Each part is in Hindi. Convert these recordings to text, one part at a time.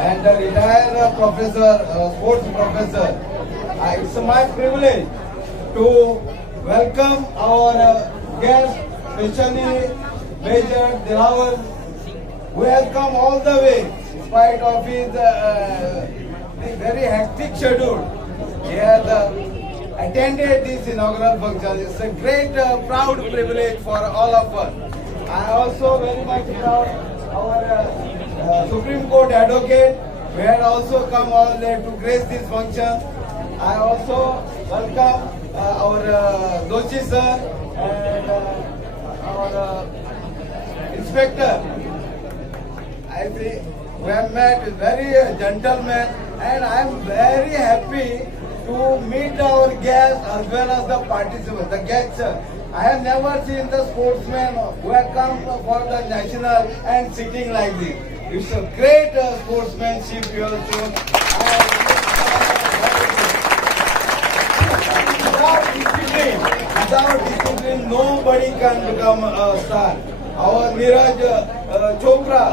And the retired professor, sports professor, it's my privilege to welcome our guest, especially Major Dilawar, who has come all the way in spite of his very hectic schedule. He has attended this inaugural function. It's a great, proud privilege for all of us. I am also very much proud our Supreme Court advocate, who had also come all the way to grace this function. I also welcome our Doshi sir and our inspector. I think we have met very gentlemen, and I am very happy to meet our guests as well as the participants, the guests. I have never seen the sportsmen who have come for the national and sitting like this. It's a great sportsmanship you have shown. Without discipline, nobody can become a star. Our Neeraj Chopra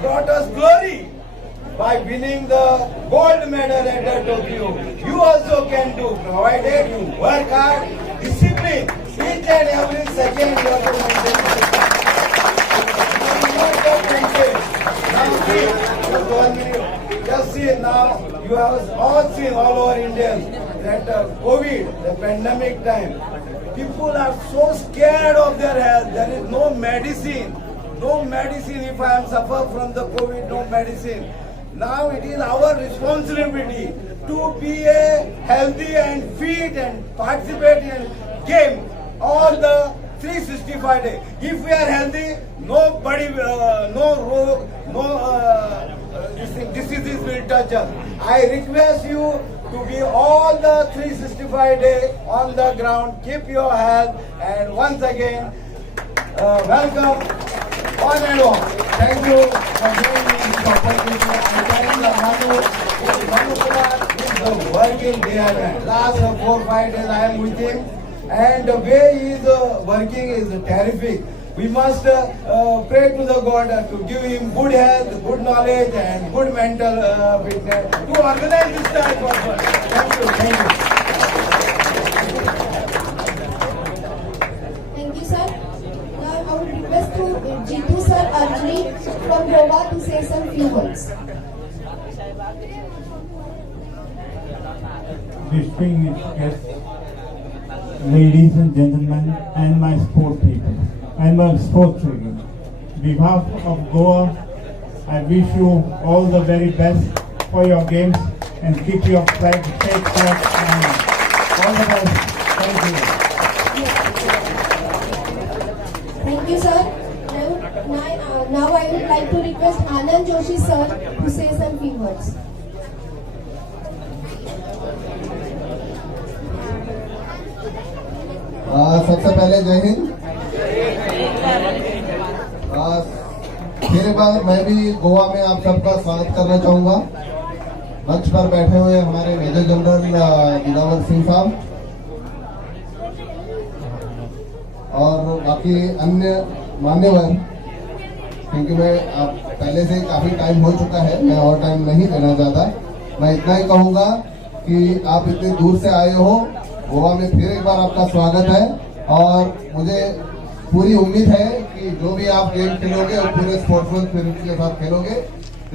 brought us glory by winning the gold medal at the Tokyo. You also can do, provided you work hard, discipline, each and every second you have to maintain. Now see, just see now, you have all seen all over Indians that COVID, the pandemic time, people are so scared of their health. There is no medicine. No medicine. If I am suffer from the COVID, no medicine. Now it is our responsibility to be a healthy and fit and participate in game all the 365 days. If we are healthy, nobody, no rogue, no diseases will touch us. I request you to be all the 365 days on the ground. Keep your health, and once again, welcome one and all. Thank you for giving me this opportunity. I thank the Manu Kumar, who is working day and night. Last 4-5 days I am with him, and the way he is working is terrific. We must pray to the God to give him good health, good knowledge, and good mental fitness to organize this type of work. Thank you. Thank you. Thank you, sir. Now I would request to Jitu sir Arjuni from Goa to say some few words. Distinguished guests, ladies and gentlemen, and my sport people, and my sports children. On behalf of Goa, I wish you all the very best for your games and keep your flag safe and all the best. Thank you. Thank you, sir. Now I would like to request Anand Joshi sir to say some few words. सबसे पहले जय हिंद। फिर एक बार मैं भी गोवा में आप सबका स्वागत करना चाहूँगा। मंच पर बैठे हुए हमारे मेजर जनरल दिलावर सिंह साहब और बाकी अन्य मान्यवर, क्योंकि मैं आप पहले से काफी टाइम हो चुका है, मैं और टाइम नहीं देना चाहता। मैं इतना ही कहूँगा कि आप इतनी दूर से आए हो, गोवा में फिर एक बार आपका स्वागत है और मुझे पूरी उम्मीद है कि जो भी आप गेम खेलोगे और पूरे स्पोर्ट्समैन स्पिरिट के साथ खेलोगे,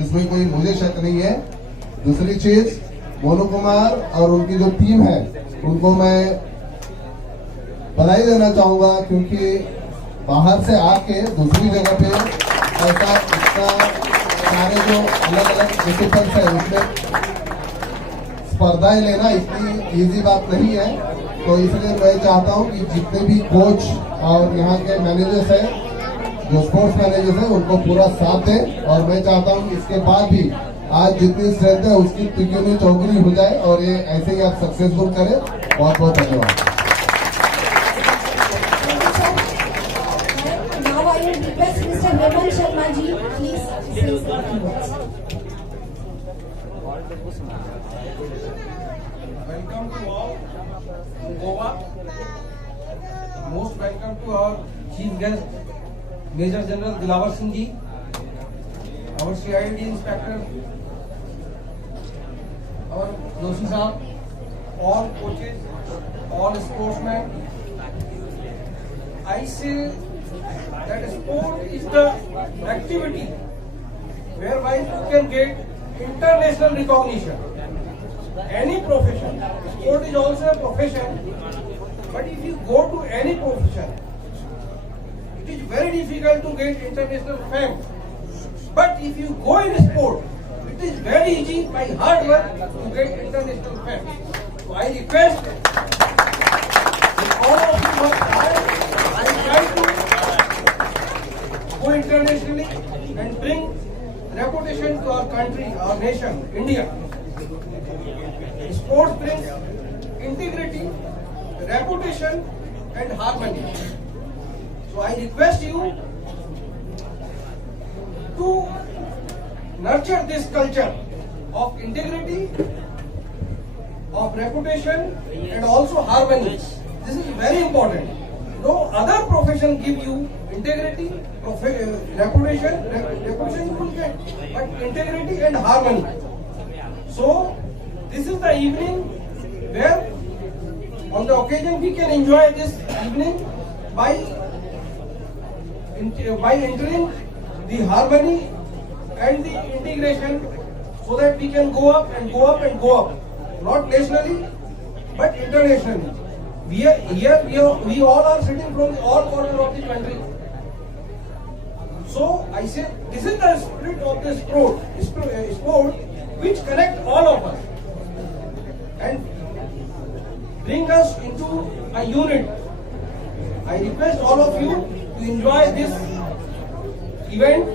इसमें कोई मुझे शक नहीं है। दूसरी चीज, मोनू कुमार और उनकी जो टीम है उनको मैं बधाई देना चाहूंगा, क्योंकि बाहर से आके दूसरी जगह पे ऐसा इतना सारे जो अलग अलग डिसिप्लिन्स है उसमें स्पर्धाएं लेना इतनी इजी बात नहीं है। तो इसलिए मैं चाहता हूं कि जितने भी कोच और यहाँ के मैनेजर्स हैं, जो स्पोर्ट्स मैनेजर्स हैं, उनको पूरा साथ दें। और मैं चाहता हूं कि इसके बाद भी आज जितनी स्ट्रेंथ है उसकी तिगुनी चौगुनी हो जाए और ये ऐसे ही आप सक्सेसफुल करें। बहुत बहुत धन्यवाद। Now I will request Mr. Hemant Sharma ji, please say some few words. Welcome to all to Goa. Most welcome to our chief guest, Major General Dilawar Singh ji, our CID Inspector, our Joshi Sahab, all coaches, all sportsmen. I say that sport is the activity whereby you can get international recognition. Any profession, sport is also a profession, but if you go to any profession, it is very difficult to get international fame. But if you go in sport, it is very easy by hard work to get international fame. So I request all of you work hard. I try to go internationally and bring reputation to our country, our nation, India. Sports brings integrity, reputation, and harmony. So I request you to nurture this culture of integrity, of reputation, and also harmony. This is very important. No other profession give you integrity, reputation you will get, but integrity and harmony. So this is the evening where on the occasion we can enjoy this evening by entering the harmony and the integration, so that we can go up and go up and go up, not nationally but internationally. We are here, we all are sitting from all corners of the country. So I say this is the spirit of the sport which connect all of us and bring us into a unit. I request all of you to enjoy this event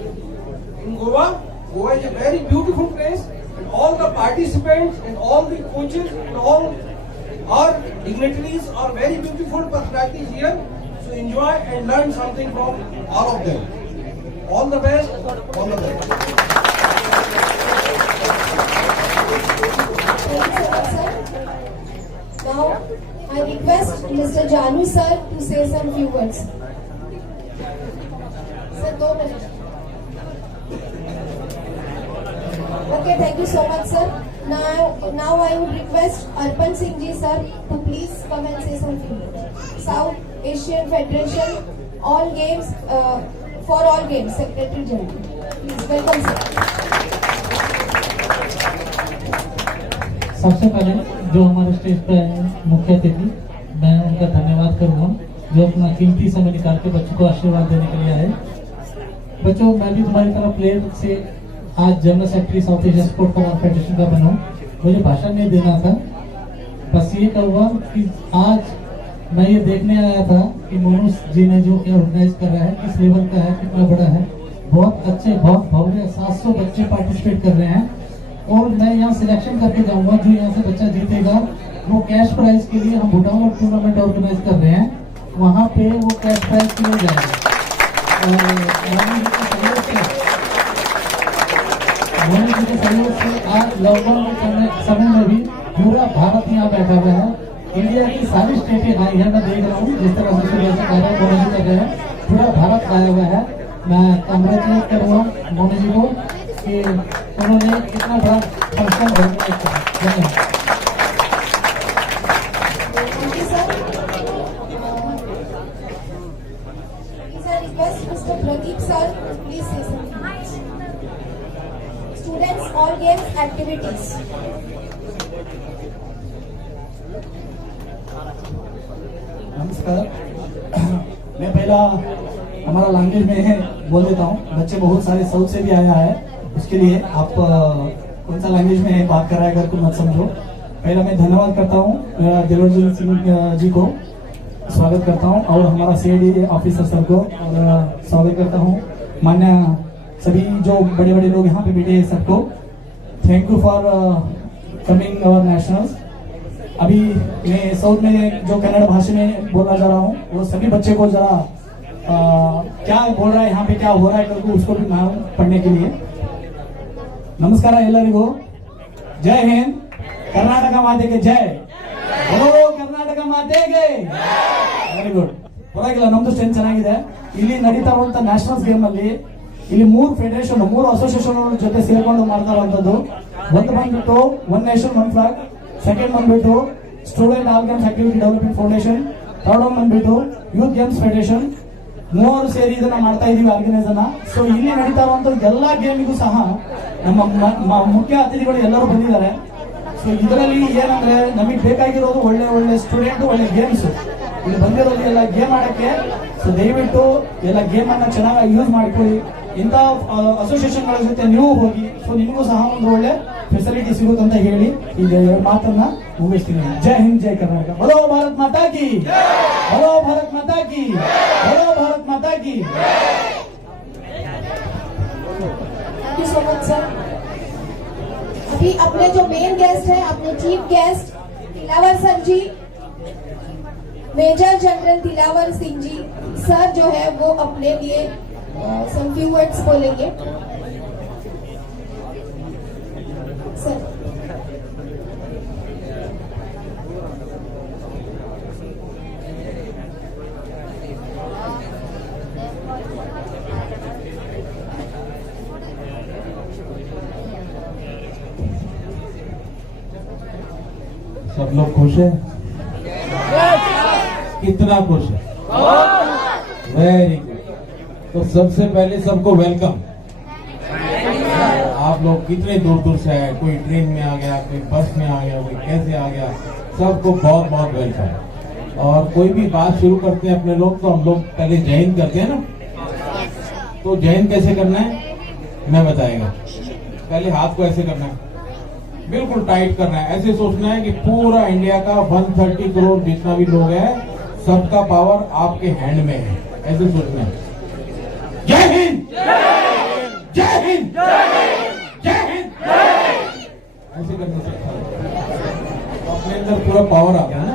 in Goa. Goa is a very beautiful place, and all the participants and all the coaches and all our dignitaries are very beautiful personalities here. So enjoy and learn something from all of them. All the best. All the best. Thank you so much, sir. Now, I request Mr. Janu sir to say some few words. Sir, 2 minutes. Okay, thank you so much, sir. Now I would request Arpan Singh ji sir to please come and say some few words. South Asian Federation, all games, for all games, Secretary General. Please welcome, sir. सबसे पहले जो हमारे स्टेज पे मुख्य अतिथि, मैं उनका धन्यवाद करूंगा जो अपना कीमती समय निकाल के बच्चों को आशीर्वाद देने के लिए आए। बच्चों, मैं भी तुम्हारी तरह प्लेयर से आज general secretary south Asia sport federation का बना। मुझे भाषण नहीं देना था, बस ये कहूँगा कि आज मैं ये देखने आया था कि मोनू जी ने जो ऑर्गेनाइज कर रहा है किस लेवल का है, कितना बड़ा है। बहुत अच्छे, बहुत भव्य 700 बच्चे पार्टिसिपेट कर रहे हैं और मैं यहाँ सिलेक्शन करके जाऊंगा। जो यहाँ से बच्चा जीतेगा वो कैश प्राइज के लिए, हम भूटान में टूर्नामेंट ऑर्गेनाइज कर रहे हैं, वहाँ पे वो कैश प्राइज के लिए जाएगा। मोदी जी के सहयोग से आज लॉकडाउन के समय में भी पूरा भारत यहाँ बैठा हुआ है। इंडिया की सारी स्टेटें आई है, मैं देख रहा हूँ जिस तरह से कर रहे हैं, पूरा भारत आया हुआ है। मैं कंग्रेचुलेट करूँगा मोदी जी को कि उन्होंने इतना बड़ा फंक्शन ऑर्गेनाइज किया। धन्यवाद। Thank you, sir. Please, I request Mr. Pradeep sir to please say something. Students, all games activities. नमस्कार। मैं पहला हमारा लैंग्वेज में है बोल देता हूँ। बच्चे बहुत सारे साउथ से भी आया है, उसके लिए आप कौन सा लैंग्वेज में बात कर रहा है अगर कोई मत समझो। पहला मैं धन्यवाद करता हूँ दिलवर्धन सिंह जी को, स्वागत करता हूँ, और हमारा सीआईडी ऑफिसर सर को और स्वागत करता हूँ। मान्य सभी जो बड़े बड़े लोग यहाँ पे बैठे हैं सबको thank you for coming our nationals. अभी मैं साउथ में जो कन्नड़ भाषा में बोलना जा रहा हूँ, वो सभी बच्चे को जरा क्या बोल रहा है यहाँ पे, क्या हो रहा है करके उसको भी मालूम पढ़ने के लिए। नमस्कार ಎಲ್ಲರಿಗೂ, जय हिंद, कर्नाटक माते के जय, बोलो कर्नाटक माते के। ವೆರಿ ಗುಡ್, ಪರವಾಗಿಲ್ಲ, ನಮ್ದು ಸ್ಟ್ರೆಂತ್ ಚೆನ್ನಾಗಿದೆ। ಇಲ್ಲಿ ನಡೀತಾ ಇರುವಂತ ನ್ಯಾಷನಲ್ಸ್ ಗೇಮ್ ಅಲ್ಲಿ ಇಲ್ಲಿ 3 ಫೆಡರೇಷನ್ 3 ಅಸೋಸಿಯೇಷನ್ ಜೊತೆ ಸೇರ್ಕೊಂಡು ಮಾಡ್ತಾ ಇರುವಂತದ್ದು। ಒಂದು ಬಂದ್ಬಿಟ್ಟು one nation one flag, second ಬಂದ್ಬಿಟ್ಟು student all games activity development foundation, third one ಬಂದ್ಬಿಟ್ಟು ಯೂತ್ ಗೇಮ್ಸ್ ಫೆಡರೇಷನ್। 3 ಸೇರಿ ಇದನ್ನ ಮಾಡ್ತಾ ಇದೀವಿ ಆರ್ಗನೈಸ್ ಅನ್ನ। ಸೊ ಇಲ್ಲಿ ನಡೀತಾ ಇರುವಂತ ಎಲ್ಲಾ ಗೇಮಿಗೂ ಸಹ ನಮ್ಮ ಮುಖ್ಯ ಅತಿಥಿಗಳು ಎಲ್ಲರೂ ಬಂದಿದ್ದಾರೆ। ಸೊ ಇದರಲ್ಲಿ ಏನಂದ್ರೆ ನಮಗೆ ಬೇಕಾಗಿರೋದು ಒಳ್ಳೆ ಒಳ್ಳೆ ಸ್ಟೂಡೆಂಟ್, ಒಳ್ಳೆ ಗೇಮ್ಸ್ ಇಲ್ಲಿ ಬಂದಿರೋದು ಎಲ್ಲ ಗೇಮ್ ಆಡಕ್ಕೆ। ಸೊ ದಯವಿಟ್ಟು ಎಲ್ಲ ಗೇಮ್ ಅನ್ನ ಚೆನ್ನಾಗಿ ಯೂಸ್ ಮಾಡ್ಕೊಳ್ಳಿ। ಇಂಥ ಅಸೋಸಿಯೇಷನ್ ಗಳ ಜೊತೆ ನೀವು ಹೋಗಿ, ಸೊ ನಿಮಗೂ ಸಹ ಒಂದು ಒಳ್ಳೆ ಫೆಸಿಲಿಟಿ ಸಿಗುತ್ತೆ ಅಂತ ಹೇಳಿ ಈಗ 2 ಮಾತನ್ನ ಮುಗಿಸ್ತೀನಿ। ಜೈ ಹಿಂದ್, ಜೈ ಕರ್ನಾಟಕ, बोलो भारत माता की, बोलो भारत माता की, बोलो भारत माता की। Thank you so much, sir. अभी अपने जो मेन गेस्ट हैं, अपने चीफ गेस्ट तिलावर सर जी, major general तिलावर Singh ji sir जो है वो अपने लिए सम फ्यू वर्ड्स बोलेंगे। सर सब लोग खुश हैं? कितना खुश है? Very good. तो सबसे पहले सबको वेलकम। आप लोग कितने दूर दूर से आए, कोई ट्रेन में आ गया, कोई बस में आ गया, कोई कैसे आ गया, सबको बहुत बहुत वेलकम। और कोई भी बात शुरू करते हैं अपने लोग तो हम लोग पहले जय हिंद करते हैं ना। तो जय हिंद कैसे करना है मैं बताएगा। पहले हाथ को ऐसे करना है, बिल्कुल टाइट करना है। ऐसे सोचना है कि पूरा इंडिया का 130 करोड़ जितना भी लोग है, सबका पावर आपके हैंड में है। ऐसे सोचना है। जय हिंद, जय हिंद, जय हिंद। ऐसे करने से अच्छा लगता है, तो अपने अंदर पूरा पावर आता है ना।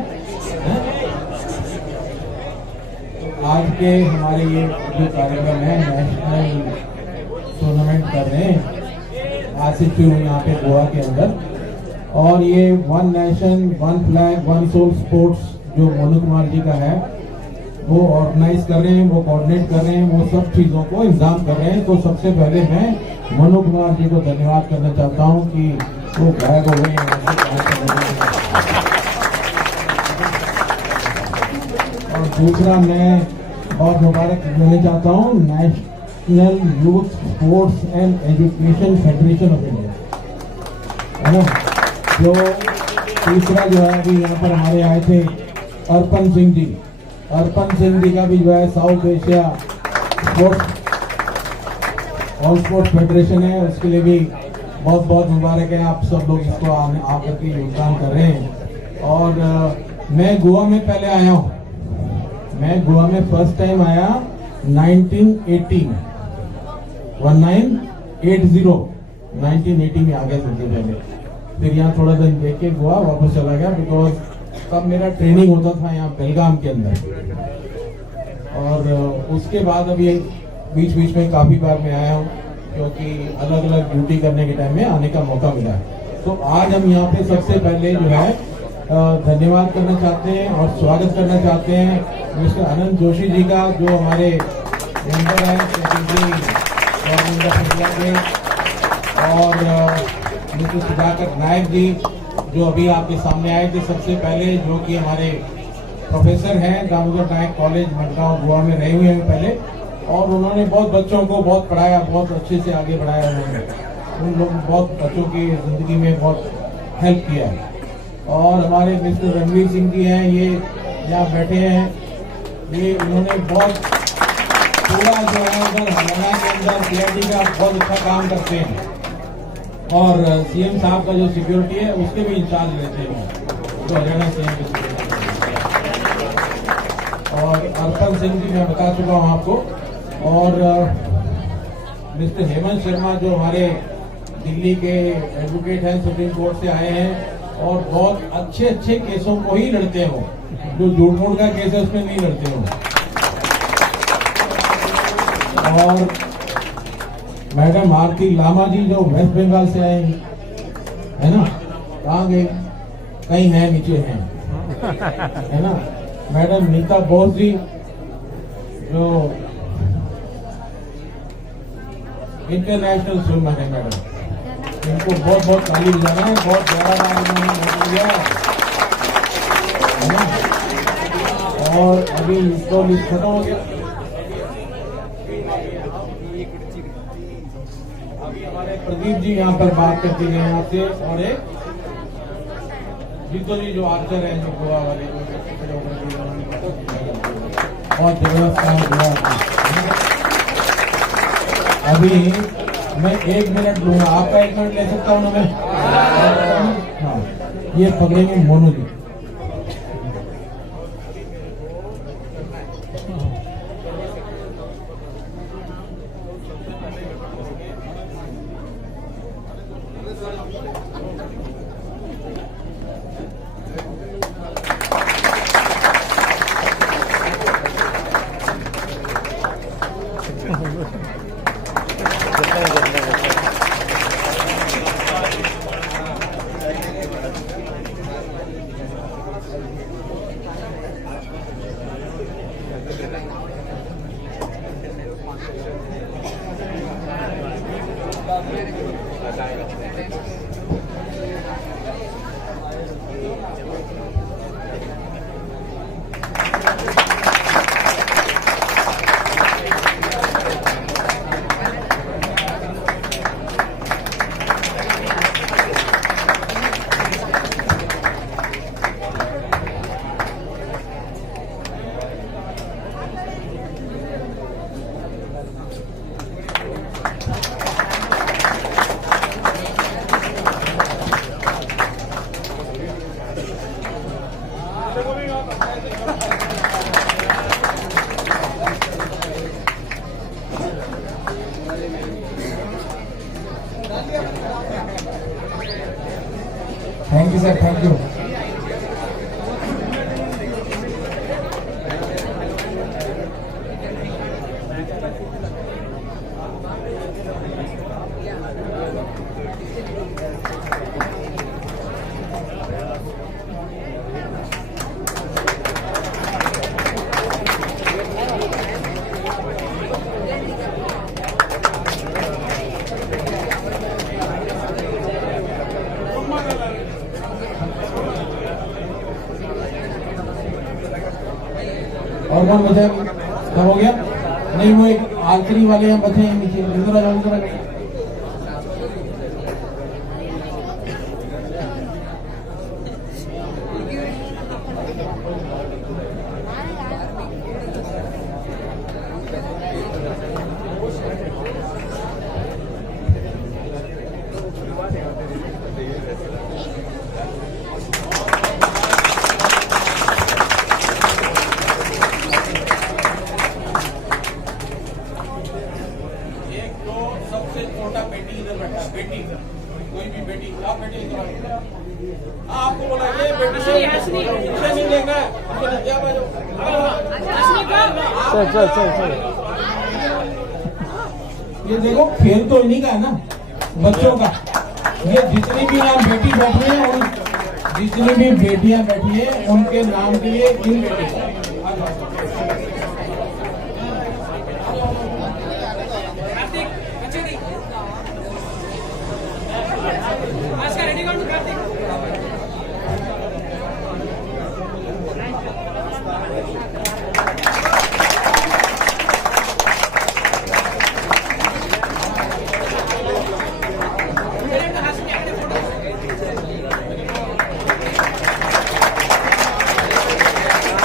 तो आज के हमारे ये जो कार्यक्रम है, नेशनल टूर्नामेंट कर रहे हैं आज से शुरू यहाँ पे गोवा के अंदर। और ये one nation one flag one soul sports जो मोनू कुमार जी का है वो ऑर्गेनाइज कर रहे हैं, वो कोऑर्डिनेट कर रहे हैं, वो सब चीजों को इंतजाम कर रहे हैं। तो सबसे पहले मैं मोनू कुमार जी को धन्यवाद करना चाहता हूँ कि वो गायक हो गए हैं। और दूसरा मैं बहुत मुबारक देना चाहता हूँ national youth sports and education federation of India, है ना। जो तीसरा जो है अभी यहाँ पर हमारे आए थे अर्पण सिंह जी, अर्पण सिंह जी का भी जो है south Asia sports all sports federation है, उसके लिए भी बहुत बहुत मुबारक है। आप सब लोग इसको आकर के योगदान कर रहे हैं। और मैं गोवा में पहले आया हूँ, मैं गोवा में फर्स्ट टाइम आया 1980 में आ गया सबसे पहले। फिर यहाँ थोड़ा दिन देख के गोवा वापस चला गया, बिकॉज तब मेरा ट्रेनिंग होता था यहाँ बेलगाम के अंदर। और उसके बाद अभी बीच बीच में काफी बार मैं आया हूँ, क्योंकि अलग अलग ड्यूटी करने के टाइम में आने का मौका मिला है। तो आज हम यहाँ पे सबसे पहले जो है धन्यवाद करना चाहते हैं और स्वागत करना चाहते हैं मिस्टर अनंत जोशी जी का, जो हमारे मेंबर हैं सेक्रेटरी गवर्नमेंट ऑफ इंडिया के, और मिस्टर सुधाकर नायक जी जो अभी आपके सामने आए थे सबसे पहले, जो कि हमारे प्रोफेसर हैं दामोदर नायक कॉलेज मडगांव गोवा में रहे हुए हैं पहले, और उन्होंने बहुत बच्चों को बहुत पढ़ाया, बहुत अच्छे से आगे बढ़ाया उन्होंने। उन लोग बहुत बच्चों की जिंदगी में बहुत हेल्प किया है। और हमारे मिस्टर रणवीर सिंह जी हैं, ये यहाँ बैठे हैं, ये उन्होंने बहुत पूरा जो है उधर हरियाणा के अंदर सीआईडी का बहुत अच्छा काम करते हैं। और सीएम साहब का जो सिक्योरिटी है उसके भी इंचार्ज रहते हैं, जो हरियाणा सीएम के सिक्योरिटी। और अर्पण सिंह जी मैं बता चुका हूँ आपको। और मिस्टर हेमंत शर्मा जो हमारे दिल्ली के एडवोकेट हैं, सुप्रीम कोर्ट से आए हैं और बहुत अच्छे अच्छे केसों को ही लड़ते हो, जो झूठ मूठ का केस है उसमें नहीं लड़ते हो। और मैडम आरती लामा जी जो वेस्ट बंगाल से आए हैं, है ना, कहाँ गए, कहीं है नीचे हैं, है ना। मैडम नीता बोस जी जो इंटरनेशनल स्विमर है मैडम, इनको बहुत बहुत ताली बजाना है, बहुत बड़ा नाम इन्होंने बना लिया है ना। और अभी तो लिस्ट खत्म हो गया, अभी हमारे प्रदीप जी यहाँ पर बात करते हैं यहाँ से, और एक जीतो जी जो आर्चर है, जो गोवा वाले बहुत जबरदस्त काम किया। अभी मैं 1 मिनट लूंगा, आपका 1 मिनट ले सकता हूँ ना मैं? हाँ, ये पकड़ेंगे Monu ji. Thank you sir, thank you. और कौन बचा? सब हो गया? नहीं, वो एक आखिरी वाले हम बचे हैं नीचे। इधर आ जाओ, इधर आ जाओ। कोई भी बेटी, आप बेटी इधर आओ। आपको बोला ये बेटी से नहीं देखना है। चल। ये देखो, खेल तो इन्हीं का है ना, बच्चों का। ये जितनी भी यहाँ बेटी बैठी है और जितनी भी बेटियां बैठी है उनके नाम के लिए इन बेटी का।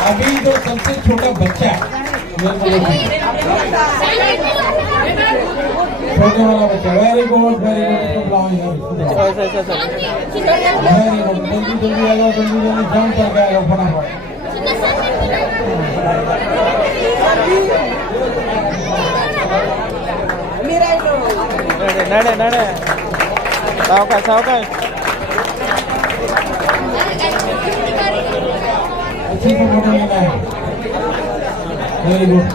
अभी जो सबसे छोटा बच्चा है, छोटे वाला बच्चा, वेरी गुड वेरी गुड। इसको बुलाओ इधर, वेरी गुड। जल्दी जल्दी आ जाओ, जल्दी जल्दी जंप करके आ जाओ फटाफट। नड़े सावकाश अच्छी से फोटो लेना है। Very good,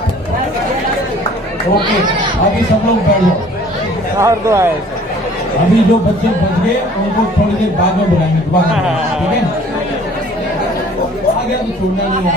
okay. अभी सब लोग बैठ जाओ। और दो आए। अभी जो बच्चे बच गए उनको थोड़ी देर बाद में बुलाएंगे दोबारा, ठीक है? आगे तो छोड़ना नहीं है।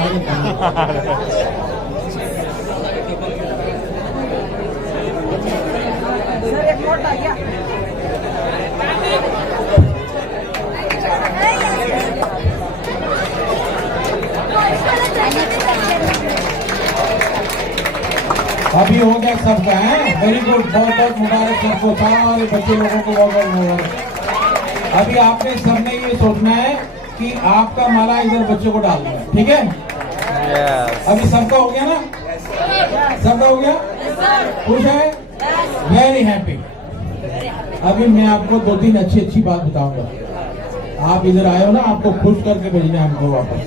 अभी हो गया सबका है। वेरी गुड, बहुत बहुत मुबारक सबको, सारे बच्चे लोगों को बहुत बहुत मुबारक। अभी आपने सबने ये सोचना है कि आपका माला इधर बच्चे को डालना है, ठीक है? अभी सबका हो गया ना? सबका हो गया? खुश है? Very happy. अभी मैं आपको 2-3 अच्छी बात बताऊंगा। आप इधर आए हो ना, आपको खुश करके भेजना है हमको वापस।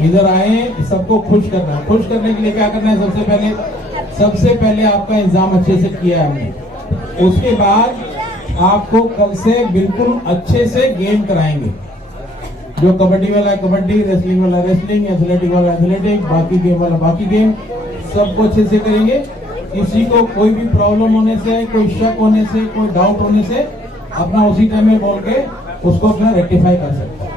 इधर आए, सबको खुश करना है। खुश करने के लिए क्या करना है? सबसे पहले आपका इंतजाम अच्छे से किया है हमने। उसके बाद आपको कल से बिल्कुल अच्छे से गेम कराएंगे। जो कबड्डी वाला कबड्डी, रेसलिंग वाला रेसलिंग, एथलेटिक वाला एथलेटिक, बाकी गेम वाला बाकी गेम, सबको अच्छे से करेंगे। किसी को कोई भी प्रॉब्लम होने से, कोई शक होने से, कोई डाउट होने से अपना उसी टाइम में बोल के उसको अपना रेक्टिफाई कर सकता है।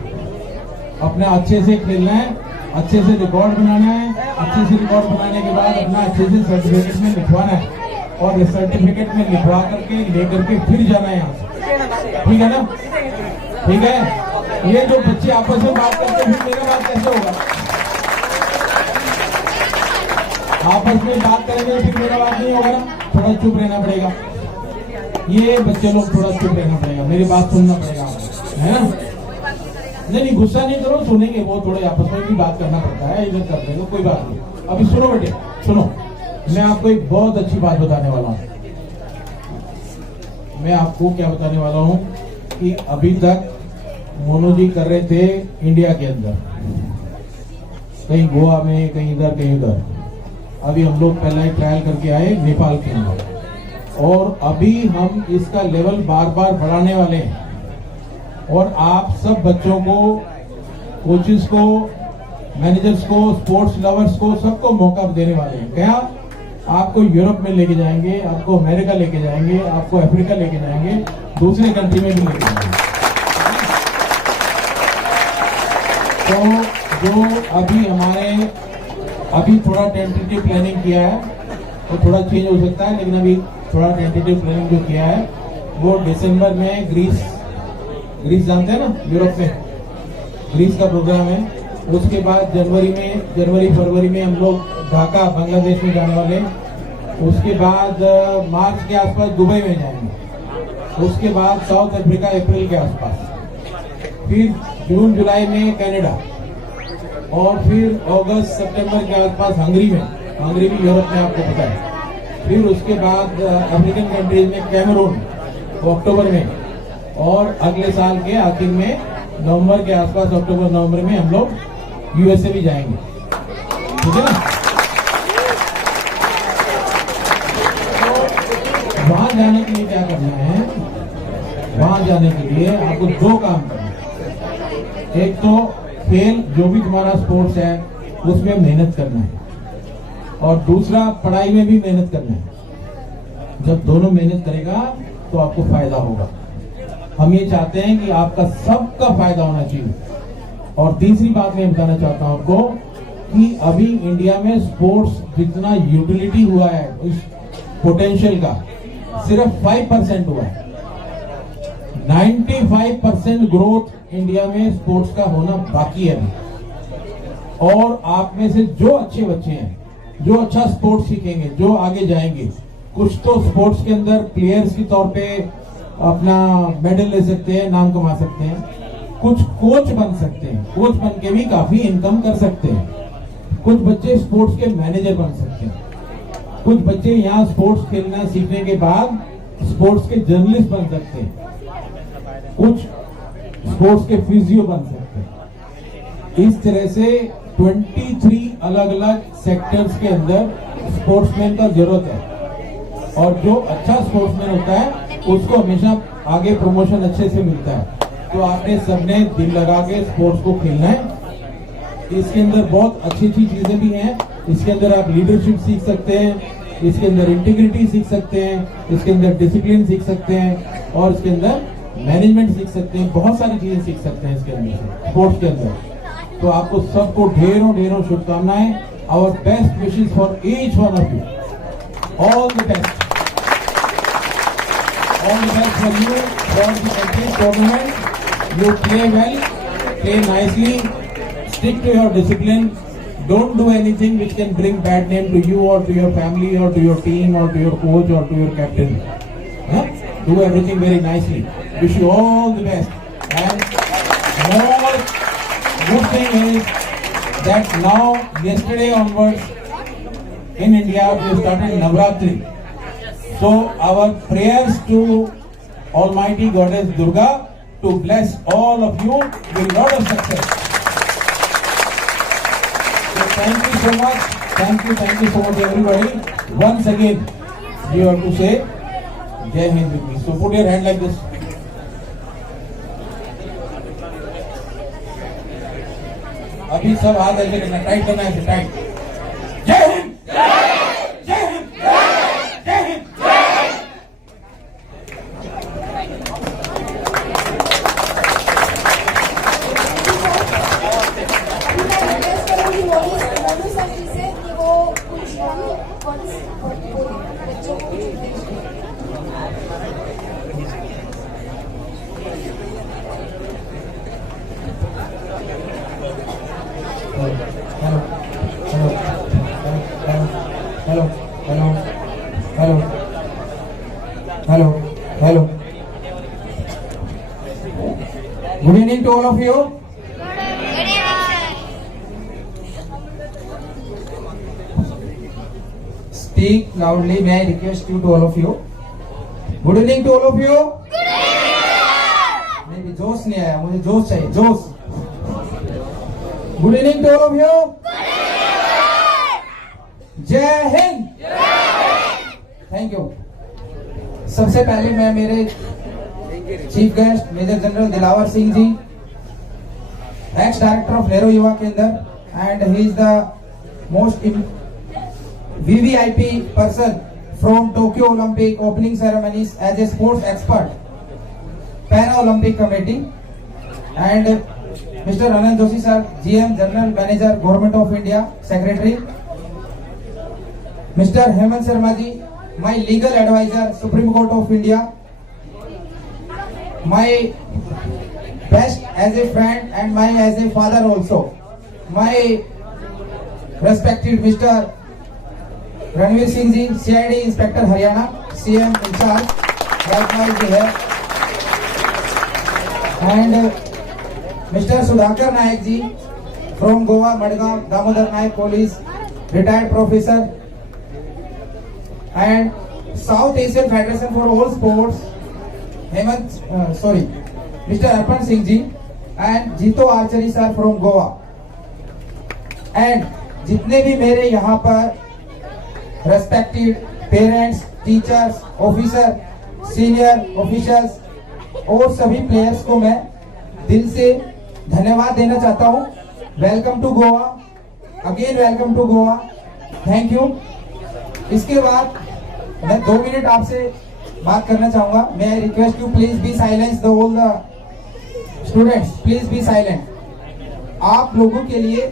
अपना अच्छे से खेलना है, अच्छे से रिकॉर्ड बनाना है। अच्छे से रिकॉर्ड बनाने के बाद अपना अच्छे से सर्टिफिकेट में लिखवाना है और सर्टिफिकेट में लिखवा करके लेकर के फिर जाना है यहाँ से, ठीक है ना? ठीक है। ये जो बच्चे आपस में बात करते हैं, फिर मेरा बात कैसे होगा? आपस में बात करेंगे फिर मेरा बात नहीं होगा ना? थोड़ा चुप रहना पड़ेगा। ये बच्चे लोग थोड़ा चुप रहना पड़ेगा, मेरी बात सुनना पड़ेगा, है ना? नहीं, गुस्सा नहीं करो, सुनेंगे। वो थोड़े आपस में भी बात करना पड़ता है, इधर कर देंगे, कोई बात नहीं। अभी सुनो बेटे, सुनो, मैं आपको एक बहुत अच्छी बात बताने वाला हूँ। मैं आपको क्या बताने वाला हूँ कि अभी तक मोनू जी कर रहे थे इंडिया के अंदर, कहीं गोवा में, कहीं इधर कहीं उधर। अभी हम लोग पहला ही ट्रायल करके आए नेपाल के अंदर, और अभी हम इसका लेवल बार बार बढ़ाने वाले हैं। और आप सब बच्चों को, कोचेस को, मैनेजर्स को, स्पोर्ट्स लवर्स को, सबको मौका देने वाले हैं। क्या आपको यूरोप में लेके जाएंगे, आपको अमेरिका लेके जाएंगे, आपको अफ्रीका लेके जाएंगे, दूसरे कंट्री में भी लेके जाएंगे। तो जो अभी थोड़ा टेंटेटिव प्लानिंग किया है, तो थोड़ा चेंज हो सकता है, लेकिन अभी थोड़ा टेंटेटिव प्लानिंग जो किया है वो दिसंबर में ग्रीस जानते हैं ना, यूरोप में ग्रीस का प्रोग्राम है। उसके बाद जनवरी फरवरी में हम लोग ढाका बांग्लादेश में जाने वाले हैं। उसके बाद मार्च के आसपास दुबई में जाएंगे। उसके बाद साउथ अफ्रीका अप्रैल के आसपास, फिर जून जुलाई में कनाडा, और फिर अगस्त सितंबर के आसपास हंगरी भी यूरोप में आपको पता है। फिर उसके बाद अफ्रीकन कंट्रीज में कैमरून अक्टूबर में, और अगले साल के आखिर में नवंबर के आसपास, अक्टूबर नवंबर में हम लोग यूएसए भी जाएंगे, ठीक है ना। तो वहां जाने के लिए क्या करना है, वहां जाने के लिए आपको दो काम करना है। एक तो खेल, जो भी तुम्हारा स्पोर्ट्स है उसमें मेहनत करना है, और दूसरा पढ़ाई में भी मेहनत करना है। जब दोनों मेहनत करेगा तो आपको फायदा होगा। हम ये चाहते हैं कि आपका सबका फायदा होना चाहिए। और तीसरी बात मैं बताना चाहता हूं आपको कि अभी इंडिया में स्पोर्ट्स जितना यूटिलिटी हुआ है उस पोटेंशियल का, सिर्फ 5% हुआ है। 95% ग्रोथ इंडिया में स्पोर्ट्स का होना बाकी है अभी। और आप में से जो अच्छे बच्चे हैं, जो अच्छा स्पोर्ट्स सीखेंगे, जो आगे जाएंगे, कुछ तो स्पोर्ट्स के अंदर प्लेयर्स के तौर पे अपना मेडल ले सकते हैं, नाम कमा सकते हैं, कुछ कोच बन सकते हैं, कोच बन के भी काफी इनकम कर सकते हैं, कुछ बच्चे स्पोर्ट्स के मैनेजर बन सकते हैं, कुछ बच्चे यहाँ स्पोर्ट्स खेलना सीखने के बाद स्पोर्ट्स के जर्नलिस्ट बन सकते हैं, कुछ स्पोर्ट्स के फिजियो बन सकते हैं। इस तरह से 23 अलग अलग सेक्टर्स के अंदर स्पोर्ट्समैन का जरूरत है। और जो अच्छा स्पोर्ट्समैन होता है उसको हमेशा आगे प्रमोशन अच्छे से मिलता है। तो आपने सबने दिल लगा के स्पोर्ट्स को खेलना है। इसके अंदर बहुत अच्छी अच्छी चीजें भी हैं। इसके अंदर आप लीडरशिप सीख सकते हैं, इसके अंदर इंटीग्रिटी सीख सकते हैं, इसके अंदर डिसिप्लिन सीख सकते हैं, और इसके अंदर मैनेजमेंट सीख सकते हैं। बहुत सारी चीजें सीख सकते हैं इसके अंदर, स्पोर्ट्स के अंदर। तो आपको सबको ढेरों शुभकामनाएं। Our best wishes for each one of you. All the best. All the best for you for the country's tournament. You play well, play nicely, stick to your discipline. Don't do anything which can bring bad name to you or to your family or to your team or to your coach or to your captain. Do everything very nicely. Wish you all the best. And more good thing is that now, yesterday onwards, in India we started Navratri. So our prayers to Almighty Goddess Durga to bless all of you with lot of success. So thank you so much. Thank you so much everybody. Once again, you have to say Jai Hind with me. So put your hand like this. अभी सब हाथ ऐसे करना, टाइट करना, ऐसे टाइट। जय Hind. Hello. Good evening to all of you. Speak loudly. May I request you to all of you. Good evening to all of you. Good evening. नहीं जोश नहीं आया, मुझे जोश चाहिए, जोश. Good evening to all of you. Good evening. जय हिंद. Thank you. सबसे पहले मैं मेरे chief guest major general Dilawar Singh ji, ex director of Nehru Yuva Kendra, and he is the most VVIP person from Tokyo Olympic opening ceremonies as a sports expert, Para Olympic Committee, and Mr. Anand Joshi sir, GM General Manager Government of India, Secretary, Mr. Hemant Sharma ji, my legal advisor, Supreme Court of India, my best as a friend and my as a father also, my respected Mr. Ranveer Singh ji, CID inspector Haryana, CM incharge Rajpal ji है, and mister Sudhakar Nayak ji from Goa, Madgaon, Damodar Nayak police, retired professor, and South Asian federation for all sports mister Arpan Singh ji, and Jeeto archery sir from Goa, and जितने भी मेरे यहाँ पर respected parents, teachers, officer, senior officers और सभी प्लेयर्स को मैं दिल से धन्यवाद देना चाहता हूँ। Welcome to Goa, again welcome to Goa, thank you. इसके बाद मैं 2 मिनट आपसे बात करना चाहूंगा। मैं I request you please be silence the all the students, please be silent. आप लोगों के लिए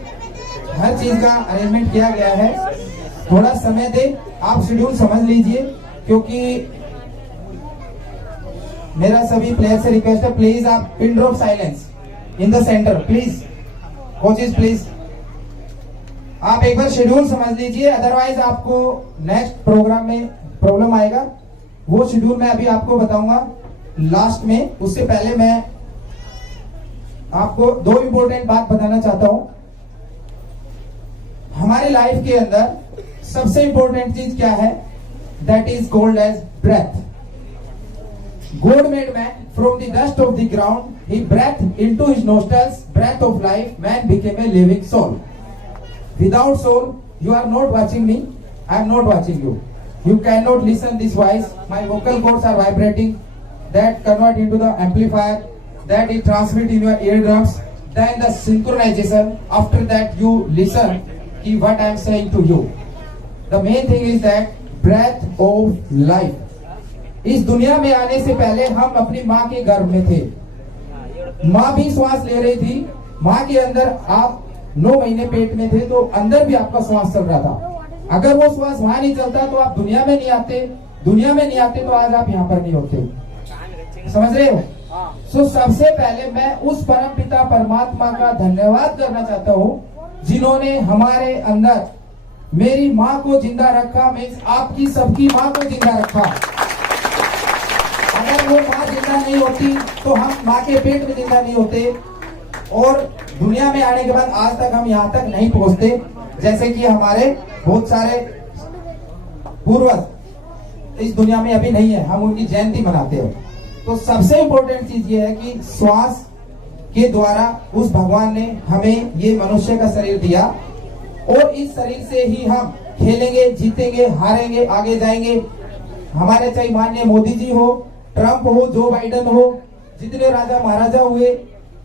हर चीज का अरेंजमेंट किया गया है, थोड़ा समय दे, आप शेड्यूल समझ लीजिए, क्योंकि मेरा सभी प्लेयर से रिक्वेस्ट है, प्लीज आप pin drop silence in the centre, please coaches please आप एक बार शेड्यूल समझ लीजिए, अदरवाइज आपको नेक्स्ट प्रोग्राम में प्रॉब्लम आएगा। वो शेड्यूल मैं अभी आपको बताऊंगा लास्ट में। उससे पहले मैं आपको 2 इंपॉर्टेंट बात बताना चाहता हूं। हमारी लाइफ के अंदर सबसे इंपॉर्टेंट चीज क्या है? That is called age breath. God made man from the dust of the ground. He breathed into his nostrils, breath of life. Man became a living soul. Without soul, you are not watching me. I am not watching you. You cannot listen this voice. My vocal cords are vibrating. That convert into the amplifier. That is transmit in your eardrums. Then the synchronization. After that, you listen to what I am saying to you. The main thing is that breath of life. इस दुनिया में आने से पहले हम अपनी माँ के गर्भ में थे। माँ भी श्वास ले रही थी। माँ के अंदर आप 9 महीने पेट में थे, तो अंदर भी आपका श्वास चल रहा था। अगर वो श्वास वहां नहीं चलता तो आप दुनिया में नहीं आते। दुनिया में नहीं आते तो आज आप यहाँ पर नहीं होते। समझ रहे हो? सो सबसे पहले मैं उस परम पिता परमात्मा का धन्यवाद करना चाहता हूँ, जिन्होंने हमारे अंदर मेरी माँ को जिंदा रखा। मीन्स आपकी सबकी माँ को जिंदा रखा। अगर वो माँ जिंदा नहीं होती तो हम माँ के पेट में जिंदा नहीं होते, और दुनिया में आने के बाद आज तक हम यहाँ तक नहीं पहुंचते। जैसे कि हमारे बहुत सारे पूर्वज इस दुनिया में अभी नहीं है, हम उनकी जयंती मनाते हैं। तो सबसे इंपॉर्टेंट चीज ये है कि श्वास के द्वारा उस भगवान ने हमें ये मनुष्य का शरीर दिया, और इस शरीर से ही हम खेलेंगे, जीतेंगे, हारेंगे, आगे जाएंगे। हमारे चाहे माननीय मोदी जी हो, ट्रंप हो, जो बाइडन हो, जितने राजा महाराजा हुए,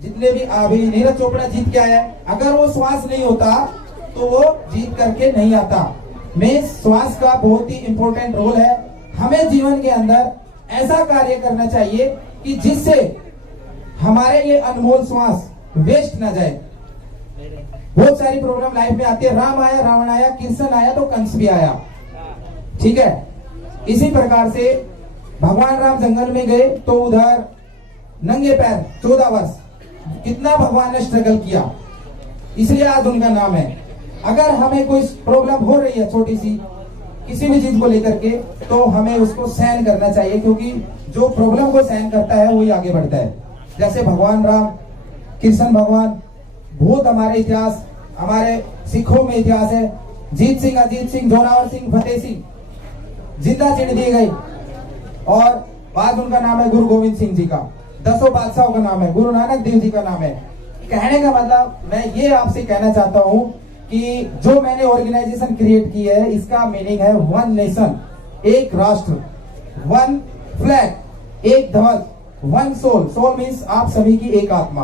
जितने भी अभी नीरज चोपड़ा जीत के आया, अगर वो श्वास नहीं होता तो वो जीत करके नहीं आता। में श्वास का बहुत ही इंपॉर्टेंट रोल है। हमें जीवन के अंदर ऐसा कार्य करना चाहिए कि जिससे हमारे ये अनमोल श्वास वेस्ट ना जाए। बहुत सारी प्रॉब्लम लाइफ में आती है। राम आया, रावण आया, कृष्ण आया तो कंस भी आया। ठीक है, इसी प्रकार से भगवान राम जंगल में गए तो उधर नंगे पैर 14 वर्ष कितना भगवान ने स्ट्रगल किया, इसलिए आज उनका नाम है। अगर हमें कोई प्रॉब्लम हो रही है छोटी सी किसी भी चीज को लेकर के, तो हमें उसको सहन करना चाहिए, क्योंकि जो प्रॉब्लम को सहन करता है वही आगे बढ़ता है। जैसे भगवान राम, कृष्ण भगवान, बहुत हमारे इतिहास, हमारे सिखों में इतिहास है। जीत सिंह, अजीत सिंह, जोरावर सिंह, फतेह सिंह जिंदा चिड़ दिए गए, और बाद उनका नाम है गुरु गोविंद सिंह जी का। 10 बादशाहों का नाम है, गुरु नानक देव जी का नाम है। कहने का मतलब मैं ये आपसे कहना चाहता हूँ कि जो मैंने ऑर्गेनाइजेशन क्रिएट की है, इसका मीनिंग है 1 नेशन, एक राष्ट्र, 1 फ्लैग, एक ध्वज, वन सोल, सोल मीन्स आप सभी की एक आत्मा।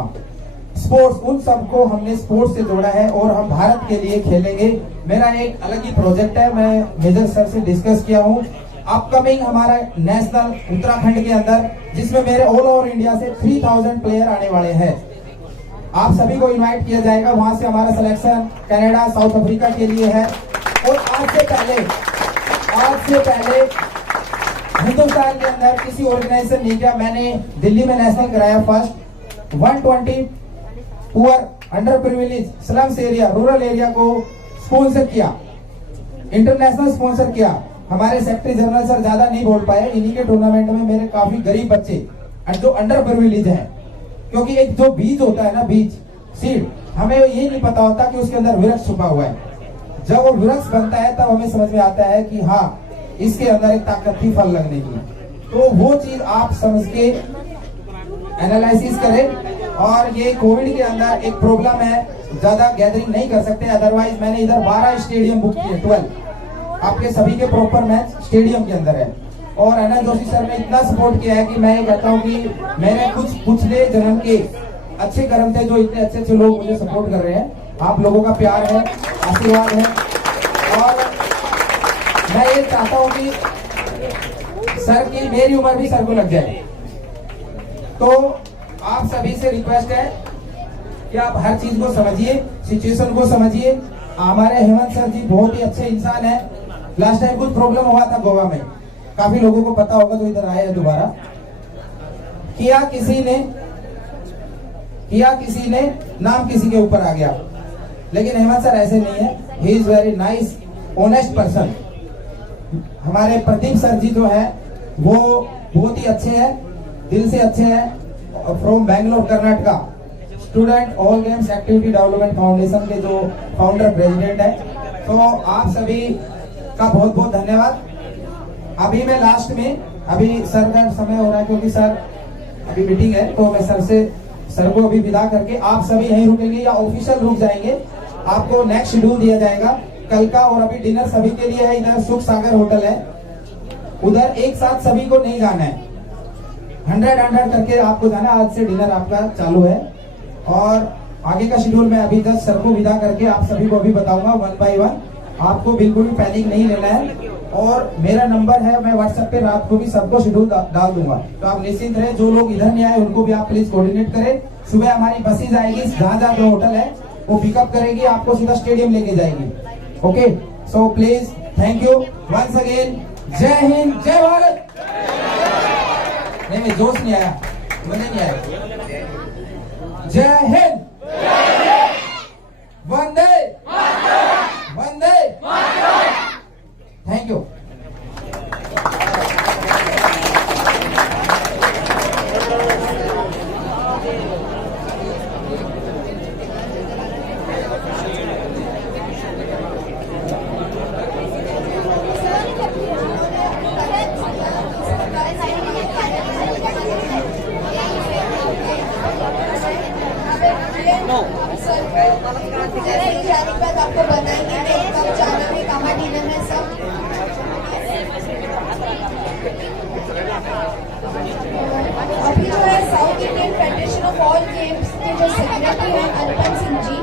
स्पोर्ट्स, उन सबको हमने स्पोर्ट्स से जोड़ा है और हम भारत के लिए खेलेंगे। मेरा एक अलग ही प्रोजेक्ट है, मैं मेजर सर से डिस्कस किया हूँ। अपकमिंग हमारा नेशनल उत्तराखंड के अंदर, जिसमें मेरे ऑल ओवर इंडिया से 3000 प्लेयर आने वाले हैं। आप सभी को इनवाइट किया जाएगा। वहां से हमारा सिलेक्शन कनाडा, साउथ अफ्रीका के लिए है। और आज से पहले हिंदुस्तान के अंदर किसी ऑर्गेनाइजेशन नहीं किया। मैंने दिल्ली में नेशनल कराया first. 120 poor, under privilege, slums area, rural area को स्पॉन्सर किया, इंटरनेशनल स्पॉन्सर किया। हमारे सेक्रेटरी जनरल सर ज्यादा नहीं बोल पाए। इन्हीं के टूर्नामेंट में मेरे काफी गरीब बच्चे जो अंडर प्रिविलेज हैं, क्योंकि एक जो बीज होता है ना, बीज सीड, हमें ये नहीं पता होता कि उसके अंदर वृक्ष छुपा हुआ है। जब वो वृक्ष बनता है तब हमें समझ में आता है कि हाँ, इसके अंदर एक ताकत थी फल लगने की। तो वो चीज आप समझ के एनालिसिस करें। और ये कोविड के अंदर एक प्रॉब्लम है, ज्यादा गैदरिंग नहीं कर सकते। अदरवाइज मैंने इधर 12 स्टेडियम बुक किए, 12 आपके सभी के प्रॉपर मैच स्टेडियम के अंदर है। और अनंत जोशी सर ने इतना सपोर्ट किया है कि मैं ये कहता हूँ कि मेरे कुछ पिछले जन्म के अच्छे कर्म थे जो इतने अच्छे लोग मुझे सपोर्ट कर रहे हैं। आप लोगों का प्यार है, आशीर्वाद है। और मैं ये चाहता हूँ कि सर की, मेरी उम्र भी सर को लग जाए। तो आप सभी से रिक्वेस्ट है कि आप हर चीज को समझिए, सिचुएशन को समझिए। हमारे हेमंत सर जी बहुत ही अच्छे इंसान है। लास्ट टाइम कुछ प्रॉब्लम हुआ था गोवा में, काफी लोगों को पता होगा जो इधर आए हैं दोबारा। किया किसी ने नाम किसी के ऊपर आ गया, लेकिन हेमंत सर ऐसे नहीं है। He is very nice, honest person. हमारे प्रदीप सर जी जो है वो बहुत ही अच्छे हैं, दिल से अच्छे हैं। From Bangalore Karnataka, student all games activity development foundation के जो फाउंडर प्रेसिडेंट है। तो आप सभी का बहुत बहुत धन्यवाद। अभी मैं लास्ट में, अभी सर का समय हो रहा है क्योंकि सर अभी मीटिंग है, तो मैं सर को अभी विदा करके आप सभी यहीं रुकेंगे या ऑफिशियल रुक जाएंगे। आपको नेक्स्ट शेड्यूल दिया जाएगा कल का। और अभी डिनर सभी के लिए है, इधर सुख सागर होटल है, उधर एक साथ सभी को नहीं जाना है, 100 करके आपको जाना। आज से डिनर आपका चालू है। और आगे का शेड्यूल मैं अभी जस्ट सर को विदा करके आप सभी को अभी बताऊंगा 1 by 1। आपको बिल्कुल भी पैनिक नहीं लेना है। और मेरा नंबर है, मैं व्हाट्सएप पे रात को भी सबको शेड्यूल डाल दूंगा, तो आप निश्चिंत रहे। जो लोग इधर नहीं आए उनको भी आप प्लीज कोऑर्डिनेट करें। सुबह हमारी बसेज आएगी, जहाँ जो होटल है वो पिकअप करेगी, आपको सीधा स्टेडियम लेके जाएगी। Okay, so please, thank you once again. जय हिंद, जय भारत। नहीं, जोश नहीं आया, मजा नहीं आया। जय हिंद, वंदे वंदे, थैंक यू। जाने के बाद आपको बताएंगे कि कब जाना है, कहाँ डिनर है, सब। अभी जो है south Indian federation of all games के जो सेक्रेटरी हैं अर्पण सिंह जी,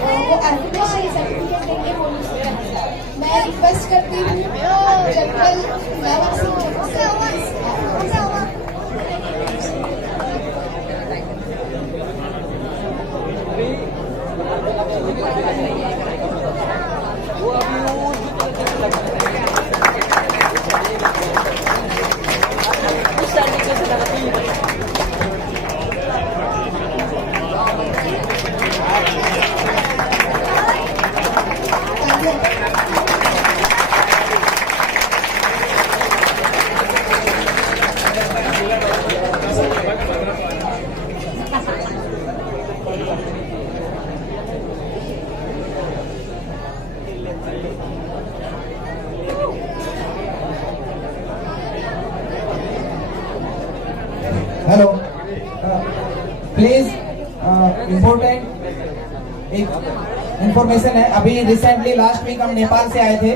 वो एफिलिएशन सर्टिफिकेट देंगे पुलिस को। मैं रिक्वेस्ट करती हूँ जनरल नवा सिंह जी से। हेलो, प्लीज इम्पोर्टेंट एक इंफॉर्मेशन है। अभी रिसेंटली लास्ट वीक हम नेपाल से आए थे।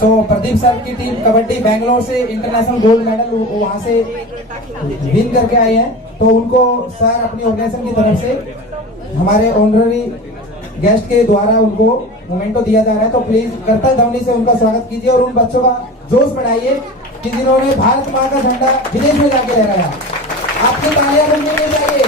सो प्रदीप सर की टीम कबड्डी बेंगलोर से इंटरनेशनल गोल्ड मेडल वहां से विन करके आए हैं, तो उनको सर अपनी ऑर्गेनाइजेशन की तरफ से हमारे ऑनररी गेस्ट के द्वारा उनको मोमेंटो दिया जा रहा है। तो प्लीज करतल ध्वनि से उनका स्वागत कीजिए और उन बच्चों का जोश बढ़ाइए कि जिन्होंने भारत माँ का झंडा विदेश में जाके लहराया। आपकी तालियां मिलनी चाहिए।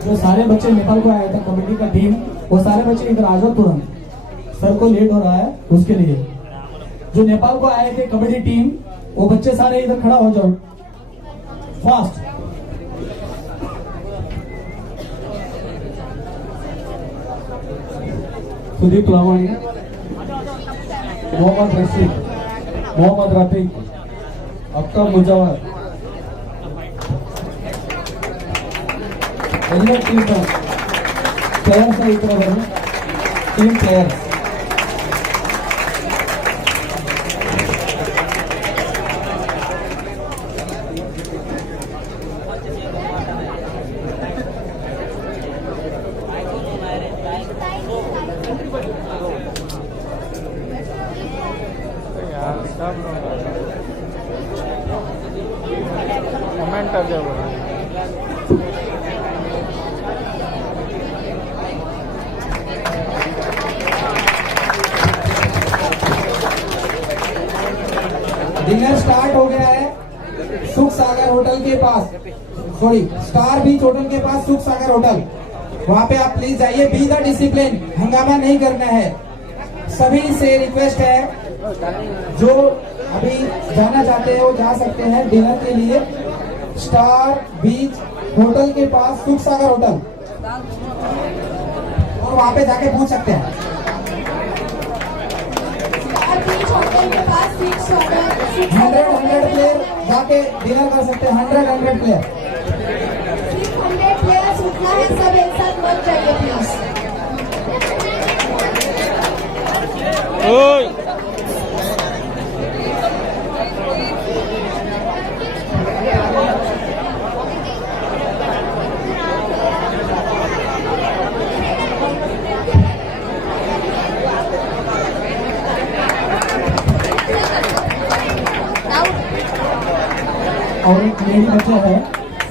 जो सारे बच्चे नेपाल को आए थे कबड्डी का टीम, वो सारे बच्चे इधर आ जाओ तुरंत, सर को लेट हो रहा है उसके लिए। जो नेपाल को आए थे कबड्डी टीम, वो बच्चे सारे इधर खड़ा हो जाओ फास्ट। सुदीप लावानी, मोहम्मद रशीद, मोहम्मद रफीक, अख्तर मुजवर, ಎಲ್ಲ ಟೀಮ್ ಪ್ಲೇಯರ್ಸ್ ಇದ್ರು, ಟೀಮ್ ಪ್ಲೇಯರ್ಸ್ कमेंट कर दो। डिनर स्टार्ट हो गया है सुख सागर होटल के पास, सॉरी स्टार बीच होटल के पास सुख सागर होटल, वहां पे आप प्लीज जाइए। बी द डिसिप्लिन, हंगामा नहीं करना है। सभी से रिक्वेस्ट है, जो अभी जाना चाहते हैं वो जा सकते हैं डिनर के लिए। स्टार बीच होटल के पास सुख सागर होटल, और वहां पे जाके पूछ सकते हैं। होटल के पास 100 प्लेयर जाके डिनर कर सकते हैं। 100 प्लेयर, 600 प्लेयर्स उठना है, सब एक साथ मत जाइए प्लीज। ओए और एक लेडी बच्चा है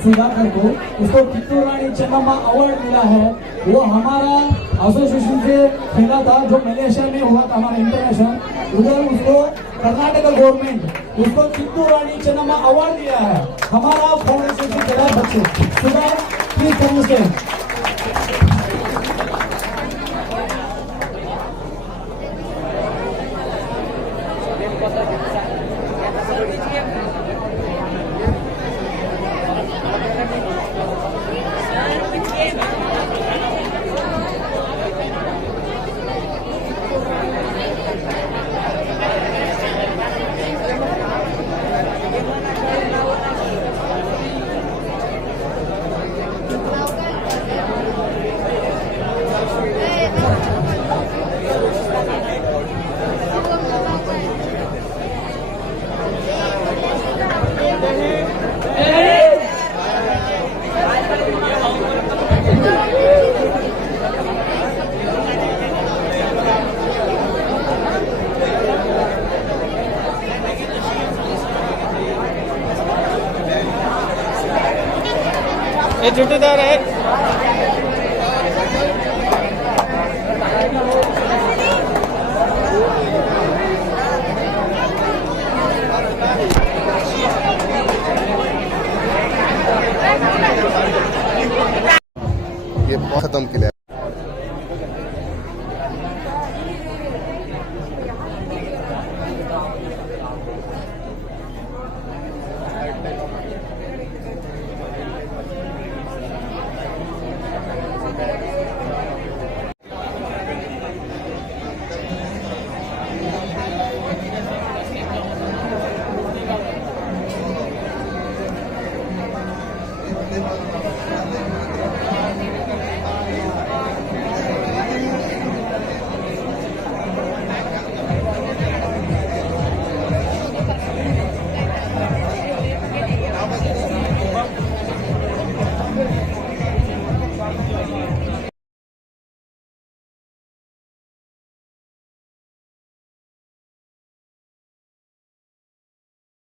सुधाकर को, उसको कित्तूर रानी चेन्नम्मा अवार्ड मिला है। वो हमारा एसोसिएशन से खेला था, जो मलेशिया में हुआ था हमारा इंटरनेशनल, उधर उसको कर्नाटक गवर्नमेंट उसको कित्तूर रानी चेन्नम्मा अवार्ड दिया है। हमारा फाउंडेशन से खेला बच्चे। सुधा प्लीज अंडरस्टैंड। ये जुटेदार है। ये खत्म केल्या।